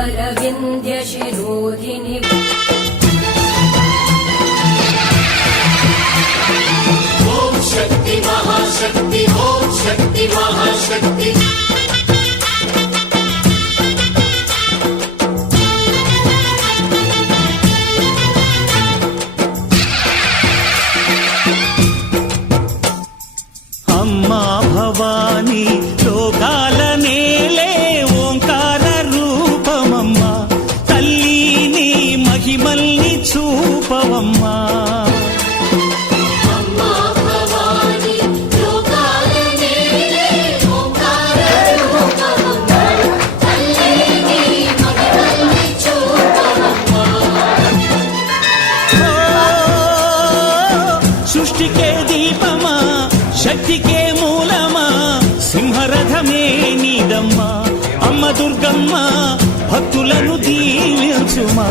वरविन्द्यशिरोधिनि ओम शक्ति महाशक्ति ओम शक्ति महाशक्ति अम्मा भवानी लोकाल नेले ओंकार रूपमम्मा तल्ली महिमल्नि चूपवम्मा सृष्टि के दीपमा शक्ति के मूलमा सिंहरथमे नीदम्मा अम्म दुर्गम्मा भक्तुలను దీవించుమా